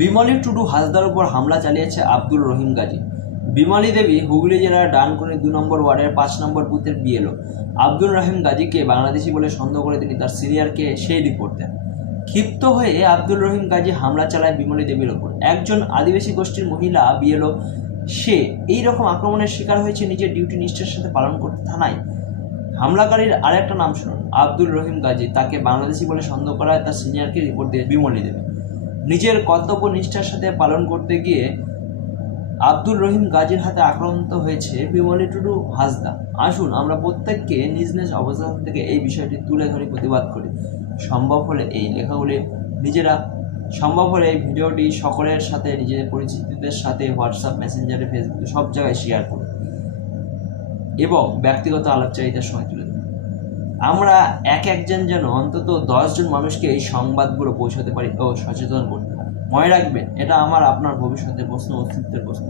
বিমলী টুডু হাসদার উপর হামলা চালিয়েছে আব্দুল রহিম গাজী। বিমলী দেবী হুগলি জেলার ডানকুনি 2 নম্বর ওয়ার্ডের 5 নম্বর বুথের বিএলও আব্দুল রহিম গাজীকে বাংলাদেশি বলে সন্দেহ করে তিনি তার সিনিয়রকে সেই রিপোর্ট দেন। ক্ষিপ্ত হয়ে আব্দুল রহিম গাজী হামলা চালায় বিমলী দেবীর ওপর। একজন আদিবাসী গোষ্ঠীর মহিলা বিএলও, সে এই রকম আক্রমণের শিকার হয়েছে নিজের ডিউটি নিষ্ঠার সাথে পালন করতে থানায়। হামলাকারীর আরেকটা নাম শুনুন, আব্দুল রহিম গাজী। তাকে বাংলাদেশি বলে সন্দেহ করায় তার সিনিয়রকে রিপোর্ট দিয়ে বিমলী দেবী। নিজের কর্তব্য নিষ্ঠার সাথে পালন করতে গিয়ে আব্দুল রহিম গাজীর হাতে আক্রান্ত হয়েছে বিমলী টুডু হাসদা। আসুন আমরা প্রত্যেককে নিজ নিজ অবস্থান থেকে এই বিষয়টি তুলে ধরে প্রতিবাদ করি। সম্ভব হলে এই লেখাগুলি নিজেরা, সম্ভব হলে এই ভিডিওটি সকলের সাথে, নিজেদের পরিচিতদের সাথে হোয়াটসঅ্যাপ, মেসেঞ্জারে, ফেসবুকে সব জায়গায় শেয়ার করুন এবং ব্যক্তিগত আলাপচারিতার সময় তুলে ধরুন। আমরা একজন যেন অন্তত 10 জন মানুষকে এই সংবাদগুলো পৌঁছাতে পারি ও সচেতন করতে পারি। মনে রাখবেন, এটা আমার আপনার ভবিষ্যতের প্রশ্ন, অস্তিত্বের প্রশ্ন।